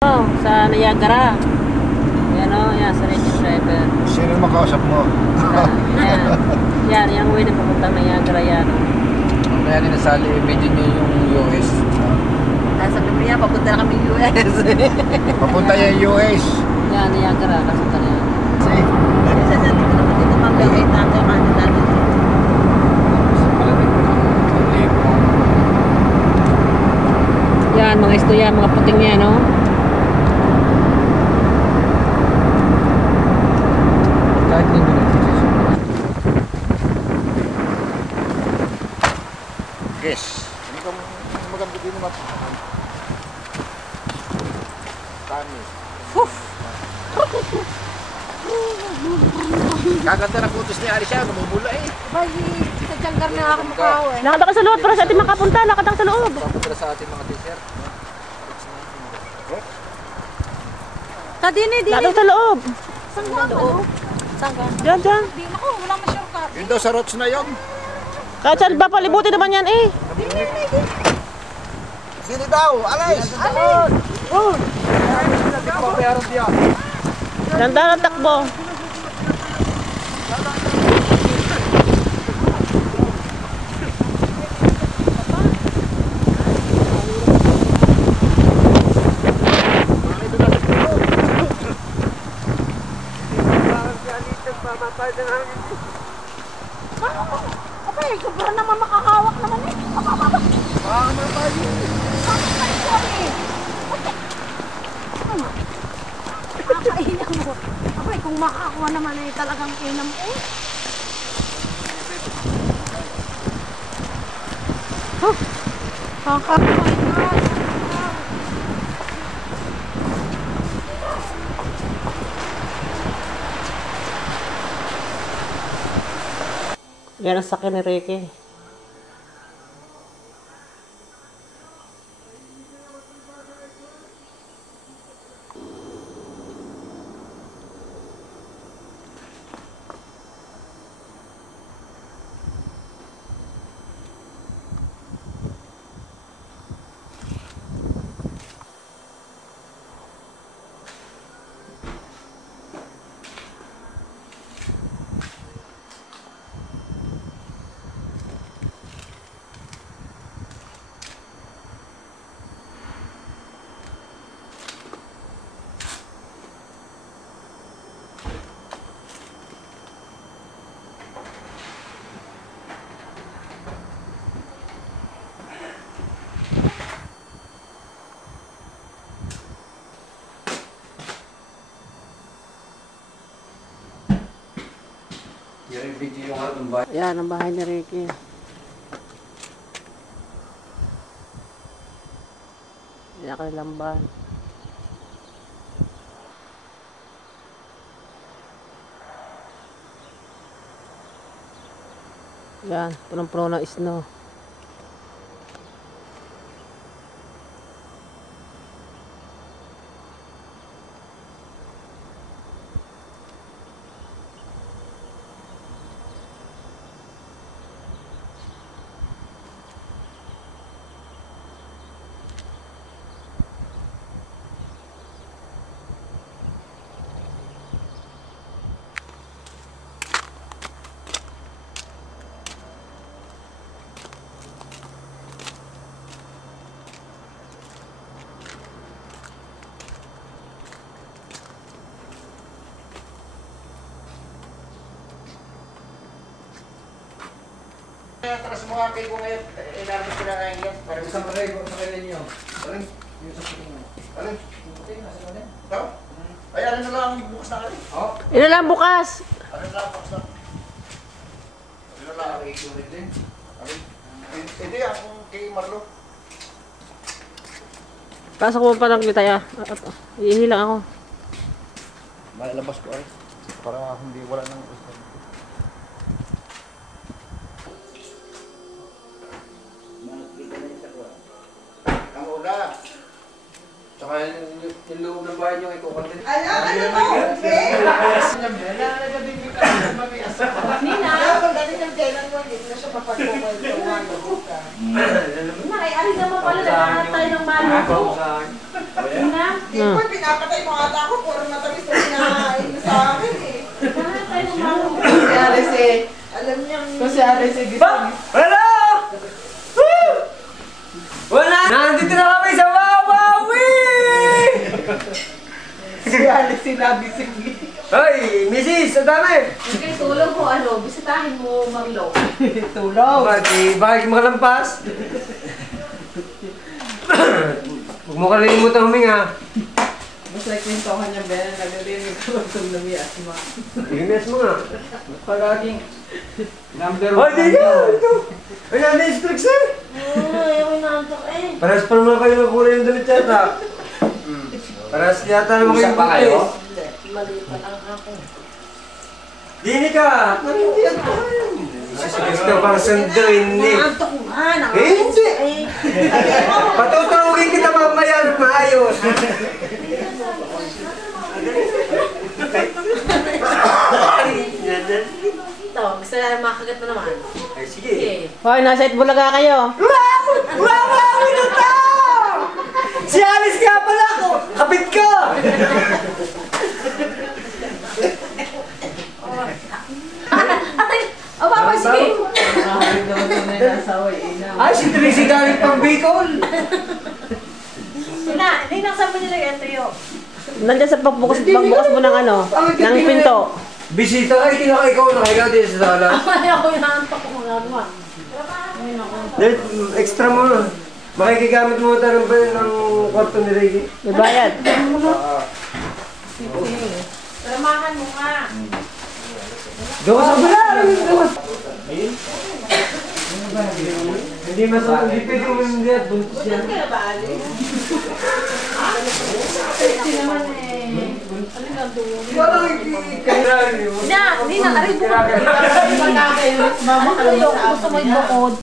Sa Niagara. Yan o, yan sa Regis Driver. Sino makausap mo? Yan, yung way na papuntang Niagara yan. Ang kaya ninasali, video nyo yung US. Sabi mo niya, papunta na kami US. Papunta yung US. Yan, Niagara, kasunta na yan. See? Kasi sabi ko naman dito mabigay tayo kanin natin. Yan, mga istorya, mga puting yan, no? Kahit hindi nagsisisi. Yes. Ano kang maganda din naman? Tani. Kaganda na putos ni Alicia, namumula eh. Bali, sa Tianggar na ako makawa eh. Lakad ka sa loob para sa ating makapunta. Lakad ka sa loob. Papunta sa ating mga t-shirt. Dini. Lakad sa loob. Saan mo ako? Saan ka? Diyan, diyan. Di ako, wala ma-shortcut. Yun daw sa roads na yun. Kahit saan ba, palibutin naman yan eh. Sino daw? Alis! Ganda ng takbo. Abay, sobrang naman makahawak naman eh. Kakainam mo. Abay, kung makakuha naman eh, talagang inam eh. Oh my God. Yan ang sakyan ni Ricky. Yung video yung atong bahay. Yan ang bahay ni Ricky. Yan kay Lamban. Yan, punong-puno ng snow. Atras mo nga kayo ngayon. Inarap ko na ngayon yan. Parang Isang paray ko sa kailan nyo. Alin? Yung sa puting mo. Alin? Yung puting, nasa kanya. Ito? Ay, alin na lang bukas na alin. Oo. Ilan lang bukas? Alin na lang bukas na. Alin na lang. Nakakikulit din. Alin? Hindi, akong kay Marlo. Pasok mo pa lang kita ya. Ihilang ako. Malabas ko ay. Para hindi wala nang ang una. Tsaka yung loob ng bahay nyo, ikukontin. Alam, ano ba? Nina! Kung dati ng kailan mo, hindi na siya mapag-mobile ko. Nay, alin naman pala nagkakatay ng maluto. Nina? Ikaw, pinapatay mo ata ako. Puro matamis na sinakain mo sa akin eh. Nagkakatay ng maluto. Si Aris eh. Alam niyang... Kung si Aris eh, gusto niya. Hello! Woo! Wala! Nandito na kami sa Wawawi! Si Aris sinabi sige. Hoy, Mrs. Ang dami! Okay, tulog mo ano, bisitahin mo Marlo. Tulog. Bakit makalampas? Huwag mo kalimutan huminga. Basta kwentuhan niya, Ben. Nagalinig ko itong namias mo. Imes mo nga. Palaging number Hoy, di ka! Ito! Ay, na-Netflix eh! Ayaw na ito eh. Parehas pa naman kayo ng kulay ng damit yata. Parehas yata naman kayo Isa pa kayo? Mali pa lang ako. Dini ka! Nanindiyan ko yun. Gusto pang sunduin ni. Antok nga. Eh, hindi! Patutulogin kita mamaya ng maayos. Ito, gusto na makagat mo naman. Ay, sige. Hoy, nasa Itbulaga kayo. Wow! Wow! Ito to! Si Alice nga pala ako! Kapit ko! Oh, papa, sige. Nakakarin naman na yung asawa eh. Ay, si Tracy galing pang Bicol! Hindi nang saan mo nilagay ito yun. Nandiyan sa pagbukas mo ng ano, ng pinto. Bisita ka, ikaw nakahiga din sa sala. Ayaw ko yung naantok ko nga naman. Extra mo na. Makikigamit mo tayo ng kwarto ni Reggie. May bayad. Tramahan mo nga. Doon sa bala! Hindi masama, hindi pwede umindi at buntis yan. Kaya ba, Ali? Sexy naman eh. Ano nga doon? Parang ikikailan mo. Hindi na, aray bukod. Mama ka lang sa Gusto mo amo niya. ibukod.